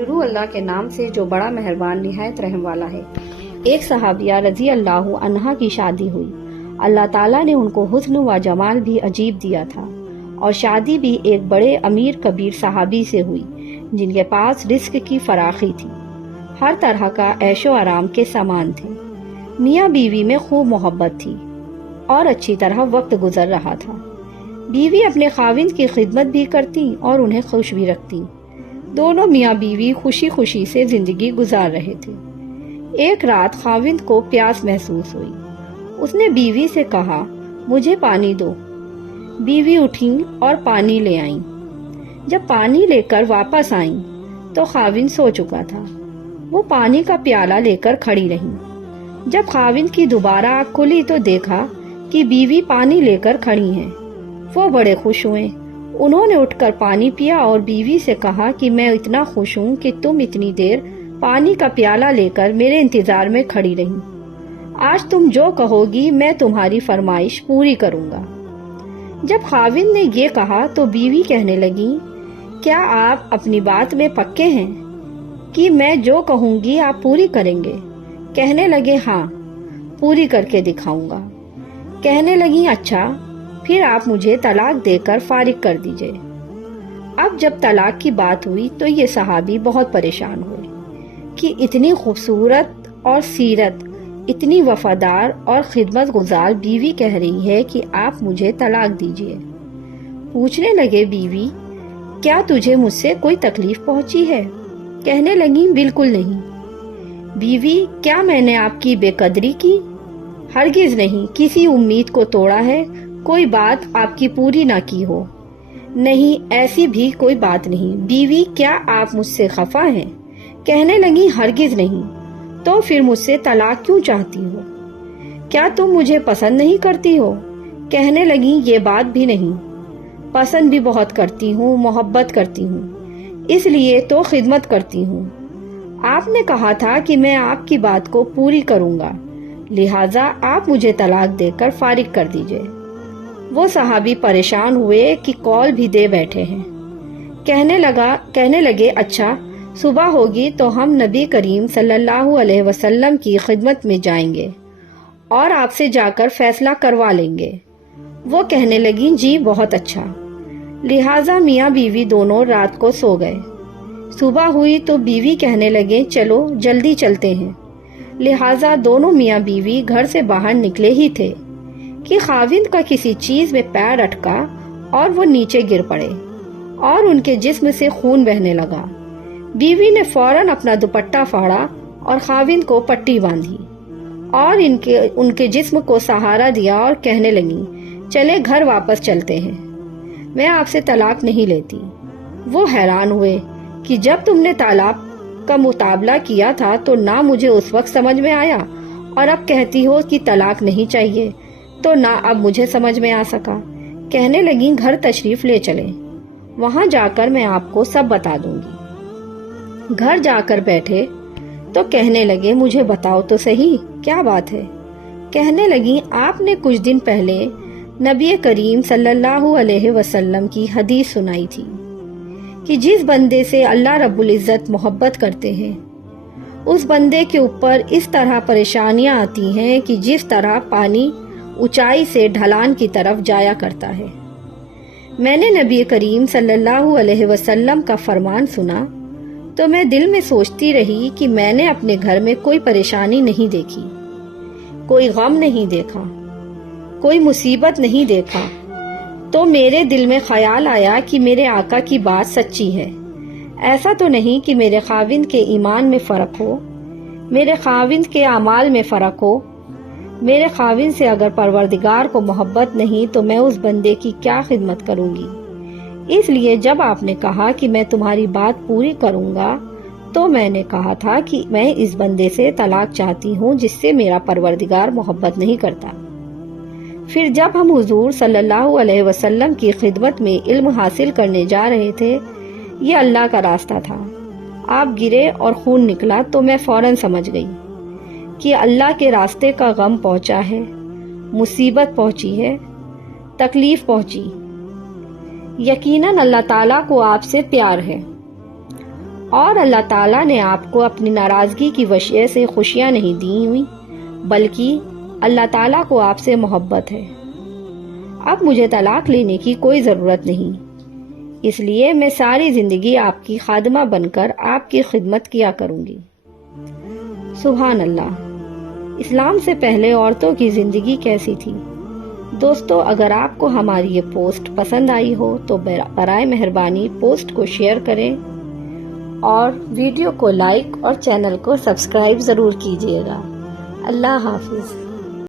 شروع اللہ کے نام سے جو بڑا مہربان نہایت رحم والا ہے۔ ایک صحابیہ رضی اللہ عنہا کی شادی ہوئی۔ اللہ تعالیٰ نے ان کو حسن و جمال بھی عجیب دیا تھا، اور شادی بھی ایک بڑے امیر کبیر صحابی سے ہوئی جن کے پاس رزق کی فراخی تھی، ہر طرح کا عیش و آرام کے سامان تھے۔ میاں بیوی میں خوب محبت تھی اور اچھی طرح وقت گزر رہا تھا۔ بیوی اپنے خاوند کی خدمت بھی کرتی اور انہیں خوش بھی رکھتی۔ دونوں میاں بیوی خوشی خوشی سے زندگی گزار رہے تھے۔ ایک رات خاوند کو پیاس محسوس ہوئی۔ اس نے بیوی سے کہا، مجھے پانی دو۔ بیوی اٹھیں اور پانی لے آئیں۔ جب پانی لے کر واپس آئیں تو خاوند سو چکا تھا۔ وہ پانی کا پیالہ لے کر کھڑی رہیں۔ جب خاوند کی دوبارہ آنکھ کھلی تو دیکھا کہ بیوی پانی لے کر کھڑی ہیں۔ وہ بڑے خوش ہوئے۔ انہوں نے اٹھ کر پانی پیا اور بیوی سے کہا کہ میں اتنا خوش ہوں کہ تم اتنی دیر پانی کا پیالہ لے کر میرے انتظار میں کھڑی رہی۔ آج تم جو کہو گی میں تمہاری فرمائش پوری کروں گا۔ جب خاوند نے یہ کہا تو بیوی کہنے لگی، کیا آپ اپنی بات میں پکے ہیں کہ میں جو کہوں گی آپ پوری کریں گے؟ کہنے لگے، ہاں، پوری کر کے دکھاؤں گا۔ کہنے لگی، اچھا، پھر آپ مجھے طلاق دے کر فارغ کر دیجئے۔ اب جب طلاق کی بات ہوئی تو یہ صحابی بہت پریشان ہوئے کہ اتنی خوبصورت اور سیرت، اتنی وفادار اور خدمت گزار بیوی کہہ رہی ہے کہ آپ مجھے طلاق دیجئے۔ پوچھنے لگے، بیوی، کیا تجھے مجھ سے کوئی تکلیف پہنچی ہے؟ کہنے لگی، بالکل نہیں۔ بیوی، کیا میں نے آپ کی بے قدری کی؟ ہرگز نہیں۔ کسی امید کو توڑا ہے؟ کوئی بات آپ کی پوری نہ کی ہو؟ نہیں، ایسی بھی کوئی بات نہیں۔ بیوی، کیا آپ مجھ سے خفا ہیں؟ کہنے لگی، ہرگز نہیں۔ تو پھر مجھ سے طلاق کیوں چاہتی ہو؟ کیا تم مجھے پسند نہیں کرتی ہو؟ کہنے لگی، یہ بات بھی نہیں، پسند بھی بہت کرتی ہوں، محبت کرتی ہوں، اس لیے تو خدمت کرتی ہوں۔ آپ نے کہا تھا کہ میں آپ کی بات کو پوری کروں گا، لہٰذا آپ مجھے طلاق دے کر فارغ کر دیجئے۔ وہ صحابی پریشان ہوئے کہ قول بھی دے بیٹھے ہیں۔ کہنے لگے، اچھا، صبح ہوگی تو ہم نبی کریم صلی اللہ علیہ وسلم کی خدمت میں جائیں گے اور آپ سے جا کر فیصلہ کروا لیں گے۔ وہ کہنے لگیں، جی، بہت اچھا۔ لہٰذا میاں بیوی دونوں رات کو سو گئے۔ صبح ہوئی تو بیوی کہنے لگے، چلو جلدی چلتے ہیں۔ لہٰذا دونوں میاں بیوی گھر سے باہر نکلے ہی تھے کہ خاوند کا کسی چیز میں پیر اٹکا اور وہ نیچے گر پڑے اور ان کے جسم سے خون بہنے لگا۔ بیوی نے فوراً اپنا دوپٹہ پھاڑا اور خاوند کو پٹی باندھی اور ان کے جسم کو سہارا دیا اور کہنے لگی، چلے گھر واپس چلتے ہیں، میں آپ سے طلاق نہیں لیتی۔ وہ حیران ہوئے کہ جب تم نے طلاق کا مطالبہ کیا تھا تو نہ مجھے اس وقت سمجھ میں آیا، اور اب کہتی ہو کہ طلاق نہیں چاہیے تو نہ اب مجھے سمجھ میں آ سکا۔ کہنے لگیں، گھر تشریف لے چلیں، وہاں جا کر میں آپ کو سب بتا دوں گی۔ گھر جا کر بیٹھے تو کہنے لگے، مجھے بتاؤ تو صحیح، کیا بات ہے؟ کہنے لگیں، آپ نے کچھ دن پہلے نبی کریم صلی اللہ علیہ وسلم کی حدیث سنائی تھی کہ جس بندے سے اللہ رب العزت محبت کرتے ہیں اس بندے کے اوپر اس طرح پریشانیاں آتی ہیں کہ جس طرح پانی اونچائی سے ڈھلان کی طرف جایا کرتا ہے۔ میں نے نبی کریم صلی اللہ علیہ وسلم کا فرمان سنا تو میں دل میں سوچتی رہی کہ میں نے اپنے گھر میں کوئی پریشانی نہیں دیکھی، کوئی غم نہیں دیکھا، کوئی مصیبت نہیں دیکھا، تو میرے دل میں خیال آیا کہ میرے آقا کی بات سچی ہے۔ ایسا تو نہیں کہ میرے خاوند کے ایمان میں فرق ہو، میرے خاوند کے اعمال میں فرق ہو۔ میرے خاوند سے اگر پروردگار کو محبت نہیں تو میں اس بندے کی کیا خدمت کروں گی؟ اس لیے جب آپ نے کہا کہ میں تمہاری بات پوری کروں گا تو میں نے کہا تھا کہ میں اس بندے سے طلاق چاہتی ہوں جس سے میرا پروردگار محبت نہیں کرتا۔ پھر جب ہم حضور صلی اللہ علیہ وسلم کی خدمت میں علم حاصل کرنے جا رہے تھے، یہ اللہ کا راستہ تھا، آپ گرے اور خون نکلا تو میں فوراً سمجھ گئی کہ اللہ کے راستے کا غم پہنچا ہے، مصیبت پہنچی ہے، تکلیف پہنچی۔ یقیناً اللہ تعالیٰ کو آپ سے پیار ہے اور اللہ تعالیٰ نے آپ کو اپنی ناراضگی کی وجہ سے خوشیاں نہیں دی ہوئی، بلکہ اللہ تعالیٰ کو آپ سے محبت ہے۔ اب مجھے طلاق لینے کی کوئی ضرورت نہیں، اس لیے میں ساری زندگی آپ کی خادمہ بن کر آپ کی خدمت کیا کروں گی۔ سبحان اللہ! اسلام سے پہلے عورتوں کی زندگی کیسی تھی؟ دوستو، اگر آپ کو ہماری یہ پوسٹ پسند آئی ہو تو برائے مہربانی پوسٹ کو شیئر کریں اور ویڈیو کو لائک اور چینل کو سبسکرائب ضرور کیجیے گا۔ اللہ حافظ۔